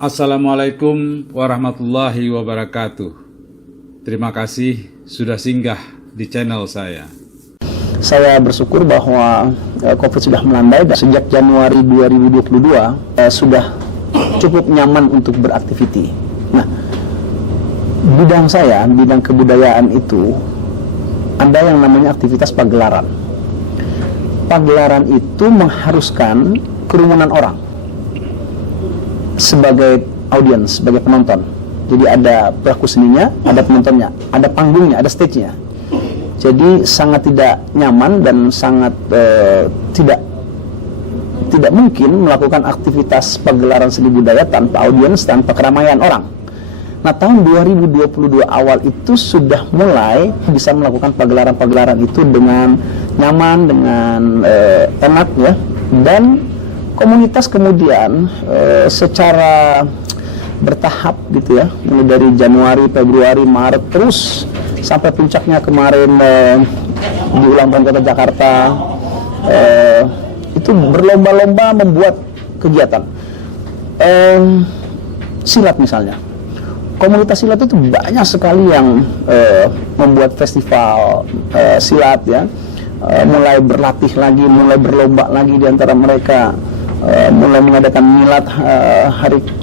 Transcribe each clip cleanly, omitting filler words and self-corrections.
Assalamualaikum warahmatullahi wabarakatuh. Terima kasih sudah singgah di channel saya. Saya bersyukur bahwa COVID sudah melandai dan sejak Januari 2022 sudah cukup nyaman untuk beraktiviti. Nah, bidang saya, bidang kebudayaan itu ada yang namanya aktivitas pagelaran. Pagelaran itu mengharuskan kerumunan orang sebagai audiens, sebagai penonton. Jadi ada pelaku seninya, ada penontonnya, ada panggungnya, ada stage-nya. Jadi sangat tidak nyaman dan sangat tidak mungkin melakukan aktivitas pagelaran seni budaya tanpa audiens, tanpa keramaian orang. Nah, tahun 2022 awal itu sudah mulai bisa melakukan pagelaran-pagelaran itu dengan nyaman, dengan enak ya. Dan komunitas kemudian secara bertahap gitu ya, mulai dari Januari, Februari, Maret terus sampai puncaknya kemarin di ulang tahun Kota Jakarta itu berlomba-lomba membuat kegiatan silat misalnya. Komunitas silat itu banyak sekali yang membuat festival silat ya, mulai berlatih lagi, mulai berlomba lagi di antara mereka. Mulai mengadakan milad,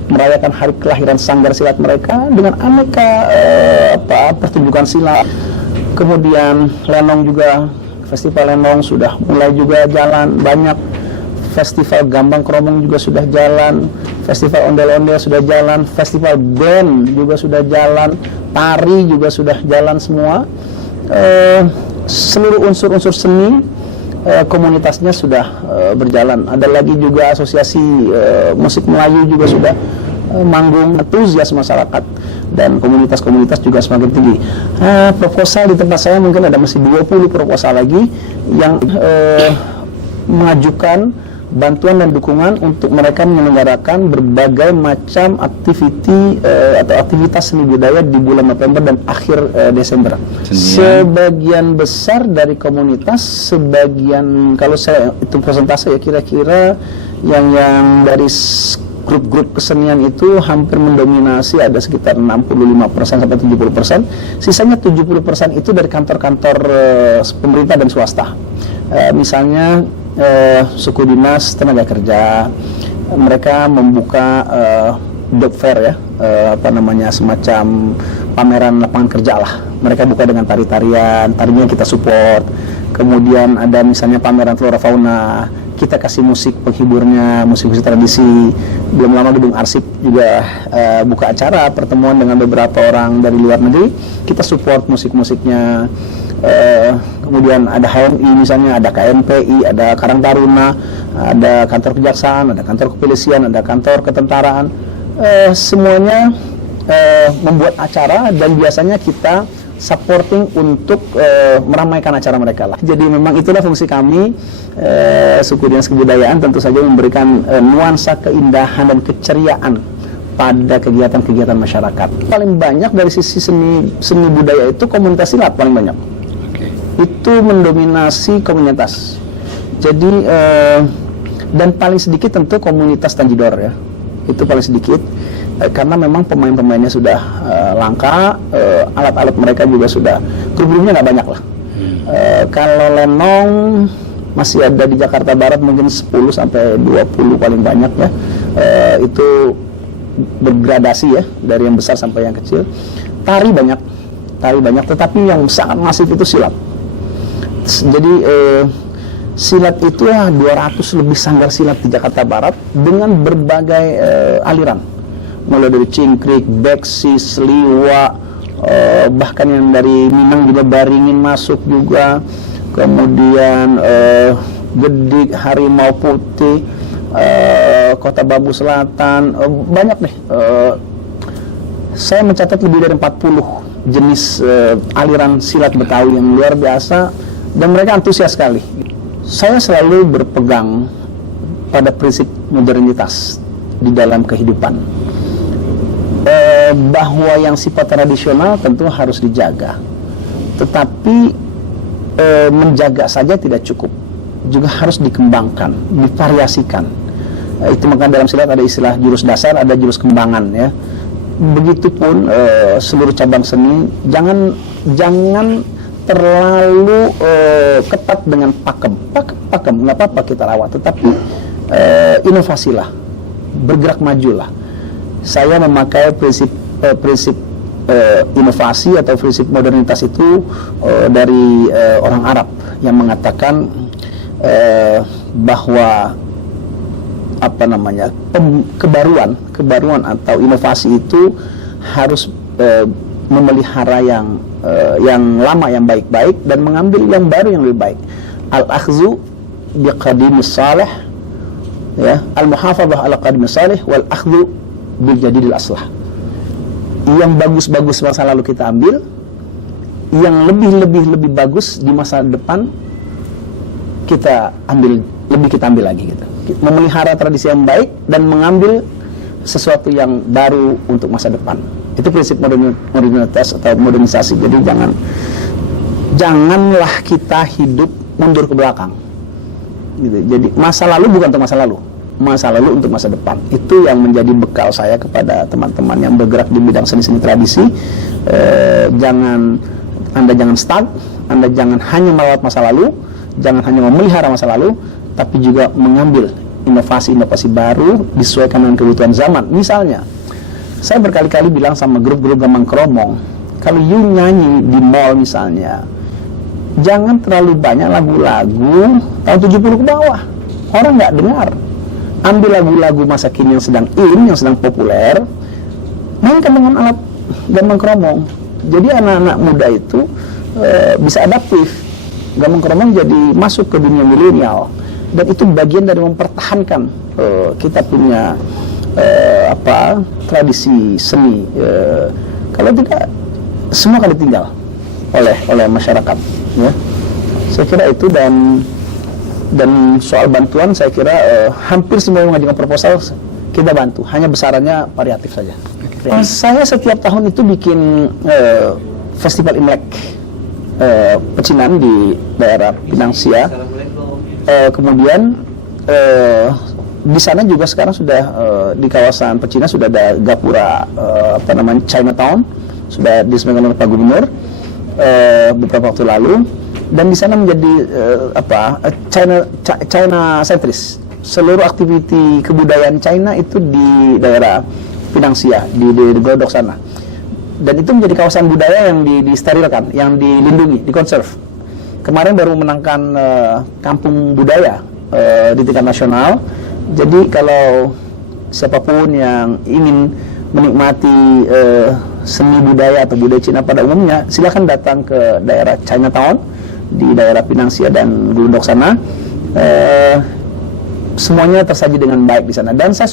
merayakan hari kelahiran sanggar silat mereka dengan aneka pertunjukan silat. Kemudian lenong juga, festival lenong sudah mulai juga jalan, banyak festival gambang kromong juga sudah jalan, festival ondel-ondel sudah jalan, festival band juga sudah jalan, tari juga sudah jalan semua. Seluruh unsur-unsur seni komunitasnya sudah berjalan. Ada lagi juga asosiasi musik Melayu juga sudah manggung, antusias masyarakat dan komunitas-komunitas juga semakin tinggi. Proposal di tempat saya mungkin ada masih 20 proposal lagi yang mengajukan bantuan dan dukungan untuk mereka menyelenggarakan berbagai macam aktivitas seni budaya di bulan November dan akhir Desember. Sebagian besar dari komunitas, sebagian kalau saya itu persentase ya kira-kira yang dari grup-grup kesenian itu hampir mendominasi, ada sekitar 65% sampai 70%. Sisanya 70% itu dari kantor-kantor pemerintah dan swasta. Misalnya suku dinas tenaga kerja, mereka membuka job fair ya, semacam pameran lapangan kerja lah. Mereka buka dengan tari-tarian, tarinya kita support. Kemudian ada misalnya pameran flora fauna, kita kasih musik penghiburnya, musik-musik tradisi. Belum lama gedung arsip juga buka acara pertemuan dengan beberapa orang dari luar negeri, kita support musik-musiknya. Kemudian ada HMI misalnya, ada KNPI, ada Karang Taruna, ada kantor kejaksaan, ada kantor kepolisian, ada kantor ketentaraan, semuanya membuat acara dan biasanya kita supporting untuk meramaikan acara mereka lah. Jadi memang itulah fungsi kami, suku dinas kebudayaan tentu saja memberikan nuansa keindahan dan keceriaan pada kegiatan-kegiatan masyarakat. Paling banyak dari sisi seni budaya itu komunitas silat paling banyak. Itu mendominasi komunitas. Jadi dan paling sedikit tentu komunitas Tanjidor ya. Itu paling sedikit karena memang pemain-pemainnya sudah langka, alat-alat mereka juga sudah, grup-grupnya nggak banyak lah. Kalau lenong masih ada di Jakarta Barat mungkin 10 sampai 20 paling banyak ya. Itu bergradasi ya, dari yang besar sampai yang kecil. Tari banyak, tetapi yang sangat masif itu silat. Jadi silat itu 200 lebih sanggar silat di Jakarta Barat dengan berbagai aliran, mulai dari cingkrik, beksi, seliwa, bahkan yang dari Minang juga baringin masuk juga, kemudian gedik, harimau putih, Kota Bambu Selatan, banyak nih. Saya mencatat lebih dari 40 jenis aliran silat Betawi yang luar biasa dan mereka antusias sekali. Saya selalu berpegang pada prinsip modernitas di dalam kehidupan, bahwa yang sifat tradisional tentu harus dijaga, tetapi menjaga saja tidak cukup, juga harus dikembangkan, divariasikan. Itu maka dalam silat ada istilah jurus dasar, ada jurus kembangan ya. Begitupun seluruh cabang seni, jangan terlalu ketat dengan pakem nggak apa-apa kita rawat, tetapi inovasilah, bergerak majulah. Saya memakai prinsip inovasi atau prinsip modernitas itu dari orang Arab yang mengatakan bahwa kebaruan atau inovasi itu harus memelihara yang lama, yang baik-baik, dan mengambil yang baru yang lebih baik. Al-akhzu biqadimis salih, ya, al-muhafadzah ala qadimis salih, wal akhdhu bil jadidil aslah. Yang bagus-bagus masa lalu kita ambil, yang lebih bagus di masa depan kita ambil lagi gitu. Memelihara tradisi yang baik dan mengambil sesuatu yang baru untuk masa depan. Itu prinsip modernitas atau modernisasi. Jadi janganlah kita hidup mundur ke belakang gitu. Jadi masa lalu bukan untuk masa lalu, masa lalu untuk masa depan. Itu yang menjadi bekal saya kepada teman-teman yang bergerak di bidang seni-seni tradisi. Anda jangan stuck, Anda jangan hanya melewat masa lalu, jangan hanya memelihara masa lalu, tapi juga mengambil inovasi-inovasi baru disesuaikan dengan kebutuhan zaman. Misalnya, saya berkali-kali bilang sama grup-grup Gambang Kromong, kalau you nyanyi di mall misalnya, jangan terlalu banyak lagu-lagu tahun 70 ke bawah. Orang nggak dengar. Ambil lagu-lagu masa kini yang sedang yang sedang populer, mainkan dengan alat Gambang Kromong. Jadi anak-anak muda itu bisa adaptif. Gambang Kromong jadi masuk ke dunia milenial, dan itu bagian dari mempertahankan kita punya tradisi seni. Kalau tidak, semua akan ditinggal oleh masyarakat ya. Saya kira itu, dan soal bantuan saya kira hampir semua yang mengajukan proposal kita bantu, hanya besarannya variatif saja. Saya setiap tahun itu bikin festival Imlek pecinan di daerah Pinangsia. Kemudian di sana juga sekarang sudah di kawasan pecinan sudah ada gapura Chinatown, sudah diresmikan oleh Pak Gubernur beberapa waktu lalu, dan di sana menjadi China sentris. Seluruh aktiviti kebudayaan China itu di daerah Pinangsia, di Glodok sana, dan itu menjadi kawasan budaya yang disterilkan, yang dilindungi, dikonserv. Kemarin baru menangkan kampung budaya di tingkat nasional. Jadi kalau siapapun yang ingin menikmati seni budaya atau budaya Cina pada umumnya, silakan datang ke daerah Chinatown di daerah Pinangsia dan Glodok sana. Semuanya tersaji dengan baik di sana, dan saya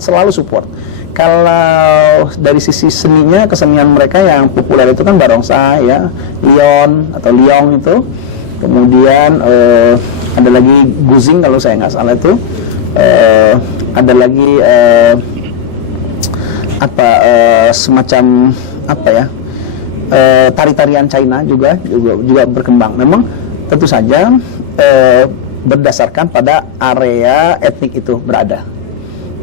selalu support. Kalau dari sisi seninya, kesenian mereka yang populer itu kan barongsai ya, lion atau liong itu. Kemudian ada lagi guzing kalau saya nggak salah itu. Ada lagi semacam tari-tarian China juga berkembang. Memang tentu saja berdasarkan pada area etnik itu berada.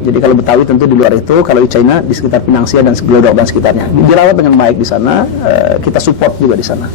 Jadi kalau Betawi tentu di luar itu, kalau di China di sekitar Pinangsia dan Glodok dan sekitarnya dirawat dengan baik di sana. Kita support juga di sana.